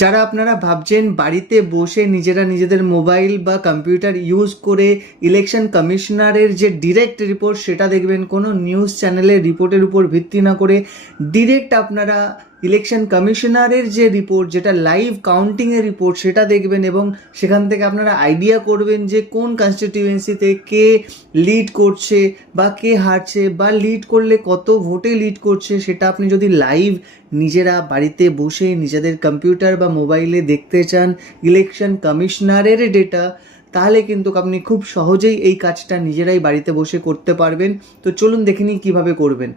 যারা আপনারা ভাবছেন বাড়িতে বসে নিজেরা নিজেদের মোবাইল বা কম্পিউটার ইউজ করে ইলেকশন কমিশনারের যে ডিরেক্ট রিপোর্ট সেটা দেখবেন, কোনো নিউজ চ্যানেলের রিপোর্টের উপর ভিত্তি না করে ডিরেক্ট আপনারা ইলেকশন কমিশনারের যে রিপোর্ট, যেটা লাইভ কাউন্টিংয়ের রিপোর্ট, সেটা দেখবেন এবং সেখান থেকে আপনারা আইডিয়া করবেন যে কোন কনস্টিটিউয়েন্সিতে কে লিড করছে বা কে হারছে, বা লিড করলে কত ভোটে লিড করছে, সেটা আপনি যদি লাইভ নিজেরা বাড়িতে বসে নিজেদের কম্পিউটার বা মোবাইলে দেখতে চান ইলেকশন কমিশনারের ডেটা, তাহলে কিন্তু আপনি খুব সহজেই এই কাজটা নিজেরাই বাড়িতে বসে করতে পারবেন। তো চলুন দেখে নিই কীভাবে করবেন।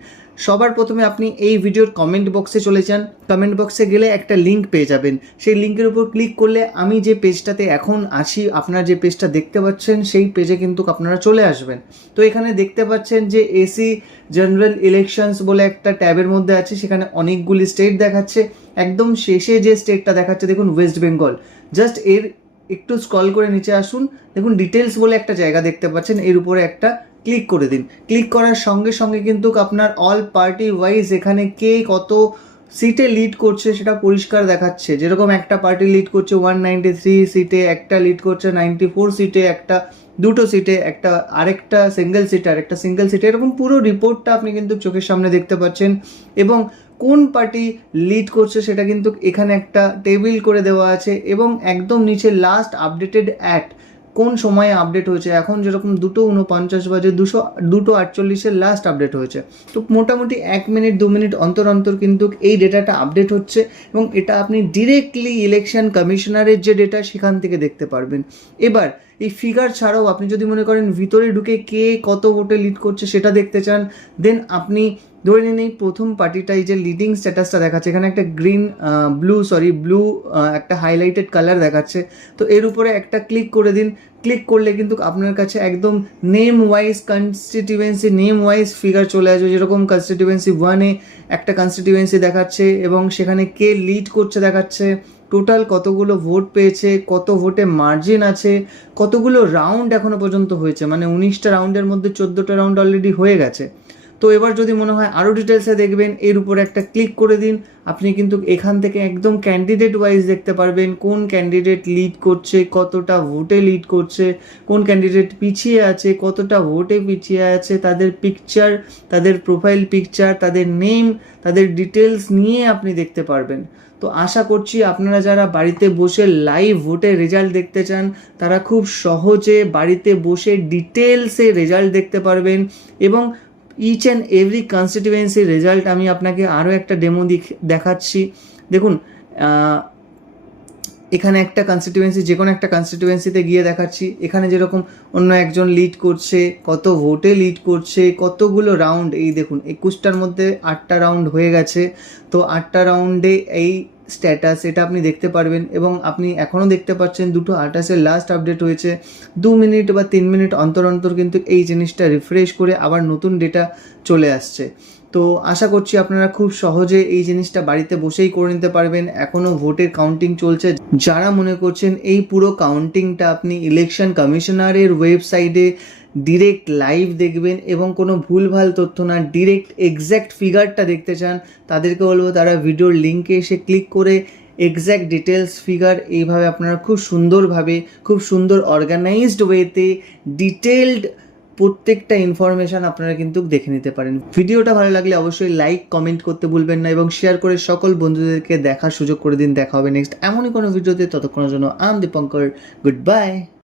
সবার প্রথমে আপনি এই ভিডিওর কমেন্ট বক্সে চলে যান। কমেন্ট বক্সে গেলে একটা লিঙ্ক পেয়ে যাবেন। সেই লিঙ্কের উপর ক্লিক করলে আমি যে পেজটাতে এখন আছি, আপনার যে পেজটা দেখতে পাচ্ছেন, সেই পেজে কিন্তু আপনারা চলে আসবেন। তো এখানে দেখতে পাচ্ছেন যে এসি জেনারেল ইলেকশনস বলে একটা ট্যাবের মধ্যে আছে, সেখানে অনেকগুলি স্টেট দেখাচ্ছে। একদম শেষে যে স্টেটটা দেখাচ্ছে দেখুন, ওয়েস্ট বেঙ্গল। জাস্ট এর একটু স্ক্রল করে নিচে আসুন, দেখুন ডিটেলস বলে একটা জায়গা দেখতে পাচ্ছেন, এর উপরে একটা ক্লিক করে দিন। ক্লিক করার সঙ্গে সঙ্গে কিন্তু আপনার অল পার্টি ওয়াইজ এখানে কে কত সিটে লিড করছে সেটা পরিষ্কার দেখাচ্ছে। যেরকম একটা পার্টি লিড করছে 193 সিটে, একটা লিড করছে 94 সিটে, একটা দুটো সিটে, আরেকটা সিঙ্গেল সিটে, এরকম পুরো রিপোর্টটা আপনি কিন্তু চোখের সামনে দেখতে পাচ্ছেন। এবং কোন পার্টি লিড করছে সেটা কিন্তু এখানে একটা টেবিল করে দেওয়া আছে, এবং একদম নিচে লাস্ট আপডেটেড অ্যাট কোন সময়ে আপডেট হয়েছে। এখন যেরকম 2:49 বাজে, 2:48 লাস্ট আপডেট হয়েছে। তো মোটামুটি 1 মিনিট 2 মিনিট অন্তর অন্তর কিন্তু এই ডেটাটা আপডেট হচ্ছে, এবং এটা আপনি ডিরেক্টলি ইলেকশন কমিশনারের যে ডেটা সেখান থেকে দেখতে পারবেন। এবার এই ফিগার ছাড়াও আপনি যদি মনে করেন ভিতরে ঢুকে কে কত ভোটে লিড করছে সেটা দেখতে চান, দেন আপনি ধরে নিন এই প্রথম পার্টিটাই যে লিডিং স্ট্যাটাসটা দেখাচ্ছে, এখানে একটা ব্লু একটা হাইলাইটেড কালার দেখাচ্ছে। তো এর উপরে একটা ক্লিক করে দিন। ক্লিক করলে কিন্তু আপনার কাছে একদম name wise name wise figure চলে আসবে। যেরকম কনস্টিটিউয়েন্সি 1-এ একটা কনস্টিটিউয়েন্সি দেখাচ্ছে এবং সেখানে কে লিড করছে দেখাচ্ছে, টোটাল কতগুলো ভোট পেয়েছে, কত ভোটে মার্জিন আছে, কতগুলো রাউন্ড এখনো পর্যন্ত হয়েছে, মানে 19টা রাউন্ডের মধ্যে 14টা রাউন্ড অলরেডি হয়ে গেছে। তো এবার যদি মনে হয় আরও ডিটেলসে দেখবেন, এর উপরে একটা ক্লিক করে দিন। আপনি কিন্তু এখান থেকে একদম ক্যান্ডিডেট ওয়াইজ দেখতে পারবেন কোন ক্যান্ডিডেট লিড করছে, কতটা ভোটে লিড করছে, কোন ক্যান্ডিডেট পিছিয়ে আছে, কতটা ভোটে পিছিয়ে আছে, তাদের পিকচার, তাদের প্রোফাইল পিকচার, তাদের নেম, তাদের ডিটেলস নিয়ে আপনি দেখতে পারবেন। তো আশা করছি আপনারা যারা বাড়িতে বসে লাইভ ভোটের রেজাল্ট দেখতে চান, তারা খুব সহজে বাড়িতে বসে ডিটেলসে রেজাল্ট দেখতে পারবেন। এবং ইচ অ্যান্ড এভরি কনস্টিটিউয়েন্সির রেজাল্ট আমি আপনাকে আরও একটা ডেমো দেখাচ্ছি। দেখুন, এখানে একটা কনস্টিটিউয়েন্সি, যে কোনো একটা কনস্টিটিউয়েন্সিতে গিয়ে দেখাচ্ছি। এখানে যেরকম অন্য একজন লিড করছে, কত ভোটে লিড করছে, কতগুলো রাউন্ড, এই দেখুন 21টার মধ্যে 8টা রাউন্ড হয়ে গেছে। তো 8টা রাউন্ডে এই স্ট্যাটাস, এটা আপনি দেখতে পারবেন। এবং আপনি এখনও দেখতে পাচ্ছেন 2:28 লাস্ট আপডেট হয়েছে। 2 মিনিট বা 3 মিনিট অন্তর অন্তর কিন্তু এই জিনিসটা রিফ্রেশ করে আবার নতুন ডেটা চলে আসছে। তো আশা করছি আপনারা খুব সহজে এই জিনিসটা বাড়িতে বসেই করে নিতে পারবেন। এখনও ভোটের কাউন্টিং চলছে। যারা মনে করছেন এই পুরো কাউন্টিংটা আপনি ইলেকশন কমিশনারের ওয়েবসাইটে ডিরেক্ট লাইভ দেখবেন এবং কোনো ভুলভাল তথ্য না, ডিরেক্ট এক্স্যাক্ট ফিগারটা দেখতে চান, তাদেরকে বলবো তারা ভিডিওর লিঙ্কে এসে ক্লিক করে এক্স্যাক্ট ডিটেলস ফিগার এইভাবে আপনারা খুব সুন্দরভাবে, খুব সুন্দর অর্গানাইজড ওয়েতে ডিটেলড প্রত্যেকটা ইনফরমেশান আপনারা কিন্তু দেখে নিতে পারেন। ভিডিওটা ভালো লাগলে অবশ্যই লাইক কমেন্ট করতে ভুলবেন না, এবং শেয়ার করে সকল বন্ধুদেরকে দেখার সুযোগ করে দিন। দেখা হবে নেক্সট এমনই কোনো ভিডিওতে। ততক্ষণের জন্য আম দীপঙ্কর, গুড বাই।